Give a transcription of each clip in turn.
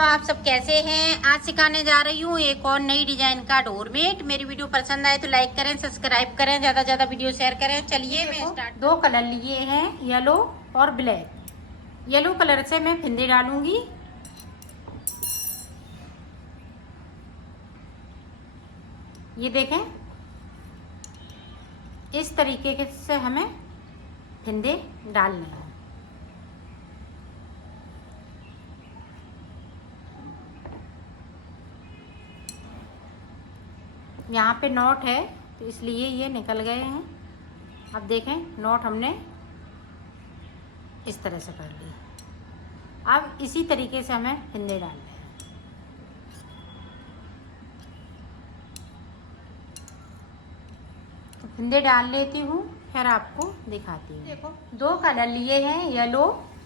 आप सब कैसे हैं। आज सिखाने जा रही हूँ एक और नई डिजाइन का डोरमेट। मेरी वीडियो पसंद आए तो लाइक करें, सब्सक्राइब करें, ज्यादा ज्यादा वीडियो शेयर करें। चलिए मैं स्टार्ट। दो कलर लिए हैं, येलो और ब्लैक। येलो कलर से मैं फिंदे डालूंगी। ये देखें, इस तरीके से हमें फिंदे डालने हैं। यहाँ पे नॉट है तो इसलिए ये निकल गए हैं। अब देखें, नॉट हमने इस तरह से कर ली। अब इसी तरीके से हमें फिंदे डालने हैं। तो फिंदे डाल लेती हूँ, फिर आपको दिखाती हूँ। देखो, दो कलर लिए हैं, येलो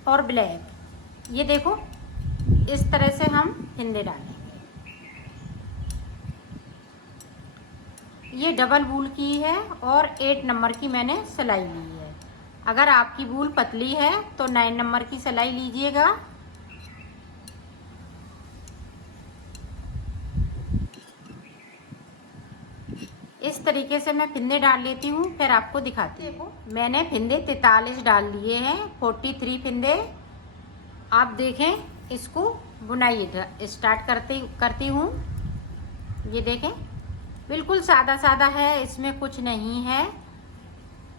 और ब्लैक। ये देखो, इस तरह से हम फिंदे डालें। ये डबल वूल की है और 8 नंबर की मैंने सिलाई ली है। अगर आपकी वूल पतली है तो 9 नंबर की सिलाई लीजिएगा। इस तरीके से मैं फिंदे डाल लेती हूँ, फिर आपको दिखाती हूँ। मैंने फिंदे 43 डाल लिए हैं, 43 फिंदे। आप देखें, इसको बुनाई स्टार्ट करती हूँ। ये देखें, बिल्कुल सादा सादा है, इसमें कुछ नहीं है।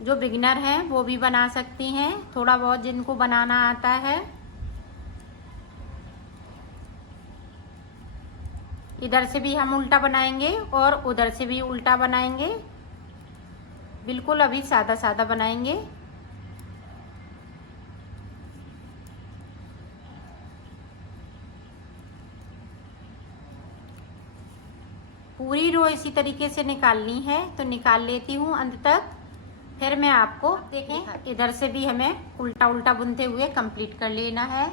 जो बिगिनर हैं वो भी बना सकती हैं, थोड़ा बहुत जिनको बनाना आता है। इधर से भी हम उल्टा बनाएंगे और उधर से भी उल्टा बनाएंगे। बिल्कुल अभी सादा सादा बनाएंगे। पूरी रो इसी तरीके से निकालनी है, तो निकाल लेती हूँ अंत तक। फिर मैं आपको देखें, इधर से भी हमें उल्टा उल्टा बुनते हुए कंप्लीट कर लेना है।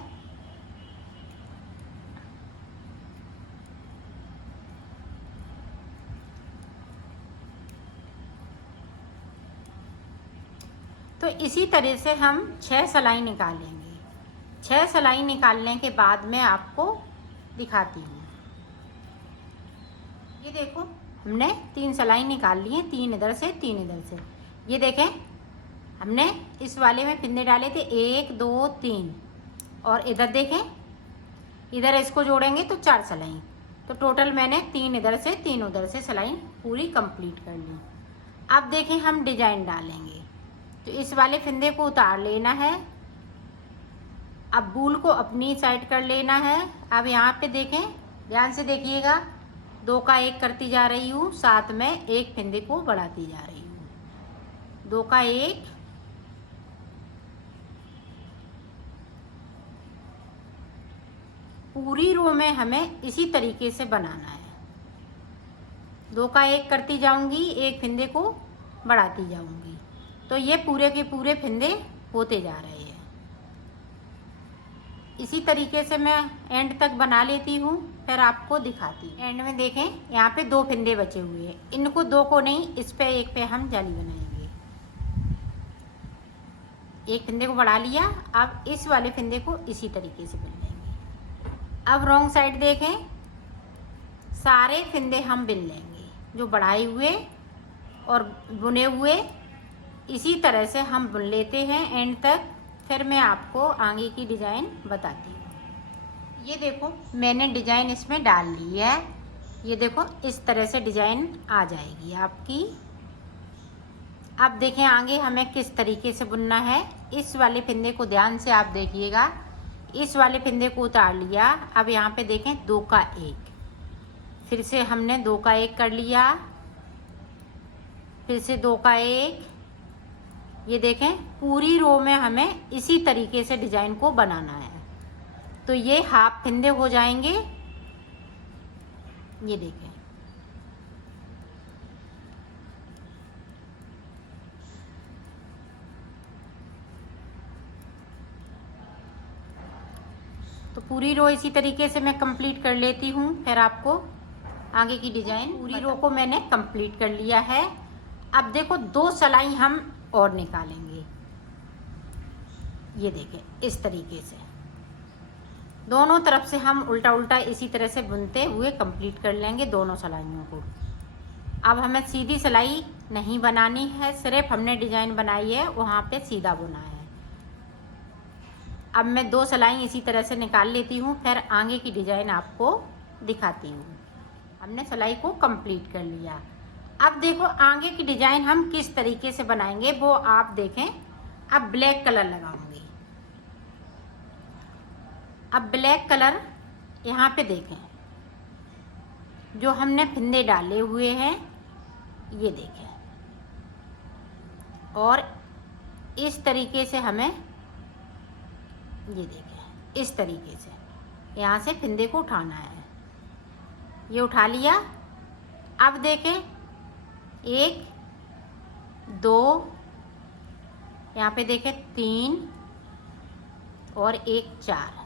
तो इसी तरह से हम 6 सिलाई निकालेंगे। 6 सिलाई निकालने के बाद मैं आपको दिखाती हूँ। ये देखो, हमने 3 सिलाई निकाल ली है, 3 इधर से 3 इधर से। ये देखें, हमने इस वाले में फिंदे डाले थे 1 2 3, और इधर देखें, इधर इसको जोड़ेंगे तो 4 सिलाई। तो टोटल मैंने 3 इधर से 3 उधर से सिलाई पूरी कंप्लीट कर ली। अब देखें, हम डिजाइन डालेंगे। तो इस वाले फिंदे को उतार लेना है। अब वूल को अपनी साइड कर लेना है। अब यहाँ पे देखें, ध्यान से देखिएगा, 2 का 1 करती जा रही हूँ, साथ में एक फिंदे को बढ़ाती जा रही हूँ। 2 का 1, पूरी रो में हमें इसी तरीके से बनाना है। 2 का 1 करती जाऊंगी, एक फिंदे को बढ़ाती जाऊंगी। तो ये पूरे के पूरे फिंदे होते जा रहे हैं। इसी तरीके से मैं एंड तक बना लेती हूँ, फिर आपको दिखाती हूँ। एंड में देखें, यहाँ पे 2 फिंदे बचे हुए हैं। इनको 2 को नहीं, इस पे एक पे हम जाली बनाएंगे। एक फिंदे को बढ़ा लिया। अब इस वाले फिंदे को इसी तरीके से बुन लेंगे। अब रॉन्ग साइड देखें, सारे फिंदे हम बुन लेंगे, जो बढ़ाए हुए और बुने हुए इसी तरह से हम बुन लेते हैं एंड तक। फिर मैं आपको आगे की डिजाइन बताती हूँ। ये देखो, मैंने डिजाइन इसमें डाल ली है। ये देखो, इस तरह से डिजाइन आ जाएगी आपकी। अब देखें आगे हमें किस तरीके से बुनना है। इस वाले फिंदे को ध्यान से आप देखिएगा। इस वाले फिंदे को उतार लिया। अब यहाँ पे देखें, 2 का 1, फिर से हमने 2 का 1 कर लिया, फिर से 2 का 1। ये देखें, पूरी रो में हमें इसी तरीके से डिजाइन को बनाना है। तो ये हाफ फिंदे हो जाएंगे। ये देखें, तो पूरी रो इसी तरीके से मैं कंप्लीट कर लेती हूँ, फिर आपको आगे की डिजाइन। पूरी रो को मैंने कंप्लीट कर लिया है। अब देखो, 2 सिलाई हम और निकालेंगे। ये देखें, इस तरीके से दोनों तरफ से हम उल्टा उल्टा इसी तरह से बुनते हुए कंप्लीट कर लेंगे दोनों सिलाइयों को। अब हमें सीधी सिलाई नहीं बनानी है, सिर्फ हमने डिजाइन बनाई है वहाँ पे सीधा बुना है। अब मैं 2 सिलाई इसी तरह से निकाल लेती हूँ, फिर आगे की डिजाइन आपको दिखाती हूँ। हमने सिलाई को कंप्लीट कर लिया। अब देखो आगे की डिजाइन हम किस तरीके से बनाएंगे वो आप देखें। अब ब्लैक कलर लगाऊंगी। अब ब्लैक कलर यहाँ पे देखें, जो हमने फिंदे डाले हुए हैं ये देखें, और इस तरीके से हमें ये देखें, इस तरीके से यहाँ से फिंदे को उठाना है। ये उठा लिया। अब देखें 1 2, यहाँ पे देखें 3 और 1 4,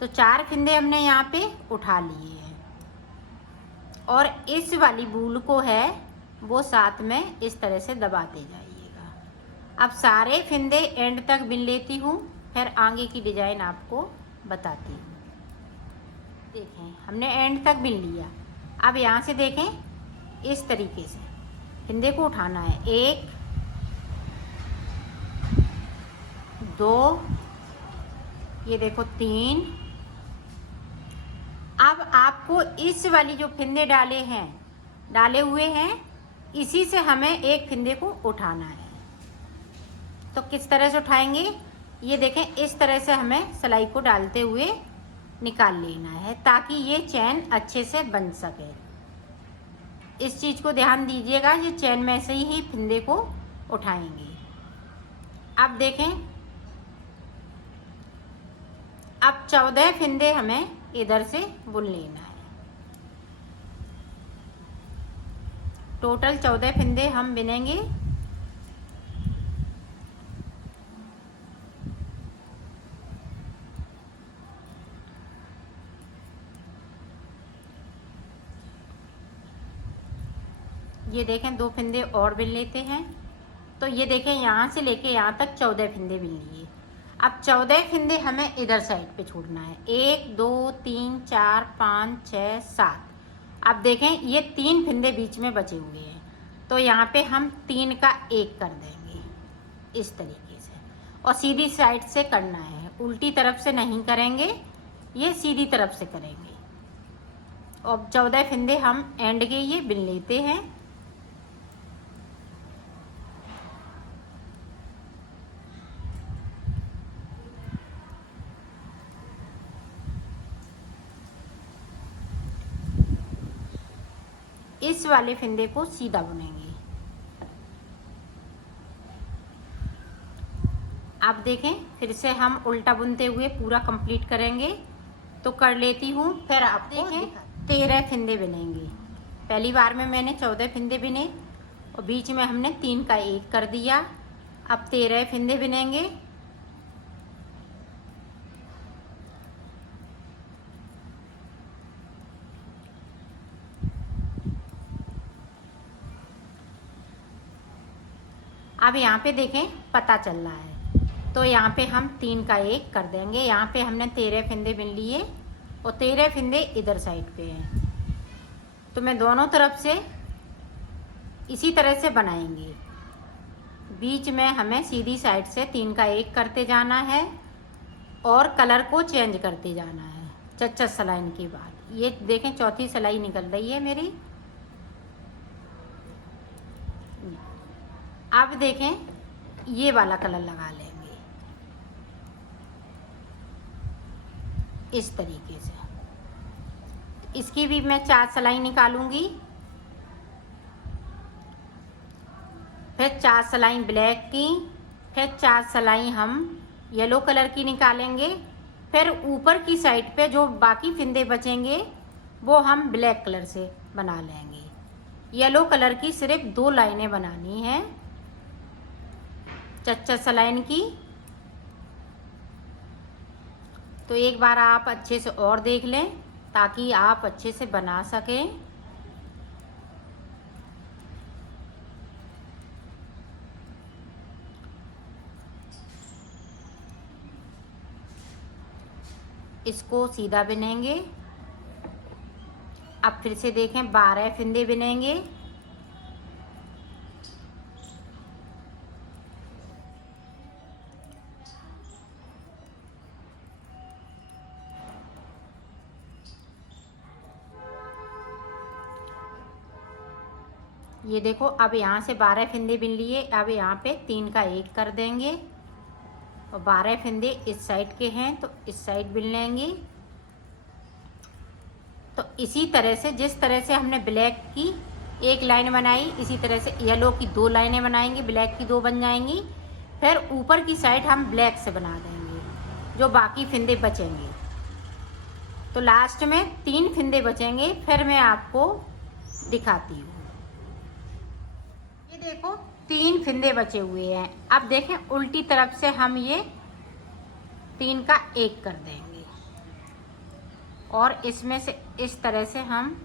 तो 4 फिंदे हमने यहाँ पे उठा लिए हैं। और इस वाली बूल को है वो साथ में इस तरह से दबाते जाइएगा। अब सारे फिंदे एंड तक बिन लेती हूँ, फिर आगे की डिजाइन आपको बताती हूँ। देखें हमने एंड तक बिन लिया। अब यहाँ से देखें इस तरीके से फिंदे को उठाना है। 1 2, ये देखो 3। अब आपको इस वाली जो फिंदे डाले हुए हैं इसी से हमें एक फिंदे को उठाना है। तो किस तरह से उठाएंगे ये देखें, इस तरह से हमें सिलाई को डालते हुए निकाल लेना है ताकि ये चैन अच्छे से बन सके। इस चीज़ को ध्यान दीजिएगा, ये चैन में से ही फिंदे को उठाएंगे। अब देखें, अब 14 फिंदे हमें इधर से बुन लेना है। टोटल 14 फिंदे हम बिनेंगे। ये देखें 2 फिंदे और बिन लेते हैं। तो ये देखें यहाँ से लेके यहाँ तक 14 फिंदे बिन लिए। अब 14 फिंदे हमें इधर साइड पे छोड़ना है। 1 2 3 4 5 6 7। अब देखें ये 3 फिंदे बीच में बचे हुए हैं, तो यहाँ पे हम 3 का 1 कर देंगे इस तरीके से। और सीधी साइड से करना है, उल्टी तरफ से नहीं करेंगे, ये सीधी तरफ से करेंगे। और 14 फिंदे हम एंड के ये बिन लेते हैं। इस वाले फिंदे को सीधा बुनेंगे। आप देखें फिर से हम उल्टा बुनते हुए पूरा कंप्लीट करेंगे। तो कर लेती हूँ, फिर आप देखें 13 फिंदे बिनेंगे। पहली बार में मैंने 14 फिंदे बिने और बीच में हमने 3 का 1 कर दिया। अब 13 फिंदे बिनेंगे। अब यहाँ पे देखें पता चल रहा है, तो यहाँ पे हम 3 का 1 कर देंगे। यहाँ पे हमने 13 फिंदे बिन लिए और 13 फिंदे इधर साइड पे हैं। तो मैं दोनों तरफ से इसी तरह से बनाएंगे। बीच में हमें सीधी साइड से 3 का 1 करते जाना है और कलर को चेंज करते जाना है 4 सिलाई के बाद। ये देखें चौथी सिलाई निकल रही है मेरी। अब देखें ये वाला कलर लगा लेंगे इस तरीके से। इसकी भी मैं 4 सिलाई निकालूंगी, फिर 4 सिलाई ब्लैक की, फिर 4 सिलाई हम येलो कलर की निकालेंगे। फिर ऊपर की साइड पे जो बाकी फिंदे बचेंगे वो हम ब्लैक कलर से बना लेंगे। येलो कलर की सिर्फ 2 लाइनें बनानी हैं 4 सिलाई की। तो एक बार आप अच्छे से और देख लें ताकि आप अच्छे से बना सकें। इसको सीधा बिनेंगे। अब फिर से देखें 12 फंदे बिनेंगे। ये देखो, अब यहाँ से 12 फंदे बिन लिए। अब यहाँ पे 3 का 1 कर देंगे और 12 फंदे इस साइड के हैं तो इस साइड बिन लेंगे। तो इसी तरह से, जिस तरह से हमने ब्लैक की 1 लाइन बनाई, इसी तरह से येलो की 2 लाइनें बनाएंगे, ब्लैक की 2 बन जाएंगी। फिर ऊपर की साइड हम ब्लैक से बना देंगे जो बाकी फंदे बचेंगे। तो लास्ट में 3 फंदे बचेंगे, फिर मैं आपको दिखाती हूँ। ये देखो 3 फंदे बचे हुए हैं। अब देखें उल्टी तरफ से हम ये 3 का 1 कर देंगे और इसमें से इस तरह से हम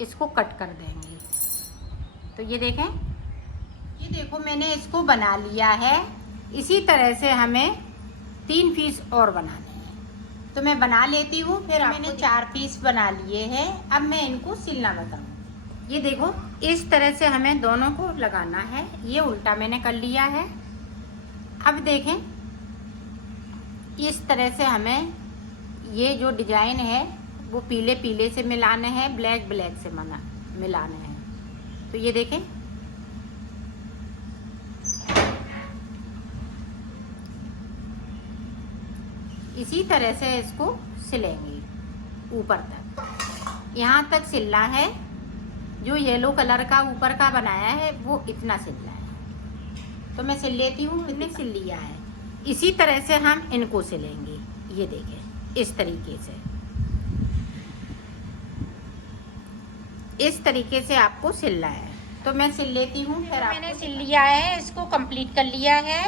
इसको कट कर देंगे। तो ये देखें, ये देखो मैंने इसको बना लिया है। इसी तरह से हमें 3 पीस और बनाने हैं, तो मैं बना लेती हूँ। फिर मैंने 4 पीस बना लिए हैं। अब मैं इनको सिलना बताऊँ। ये देखो इस तरह से हमें दोनों को लगाना है। ये उल्टा मैंने कर लिया है। अब देखें इस तरह से हमें ये जो डिजाइन है वो पीले पीले से मिलाने हैं, ब्लैक ब्लैक से मिलाने हैं। तो ये देखें, इसी तरह से इसको सिलेंगे ऊपर तक। यहाँ तक सिलना है। जो येलो कलर का ऊपर का बनाया है वो इतना सिलना है। तो मैं सिल लेती हूँ। मैंने सिल लिया है। इसी तरह से हम इनको सिलेंगे। ये देखें इस तरीके से, इस तरीके से आपको सिलना है। तो मैं सिल लेती हूँ। फिर मैंने सिल लिया है, इसको कंप्लीट कर लिया है।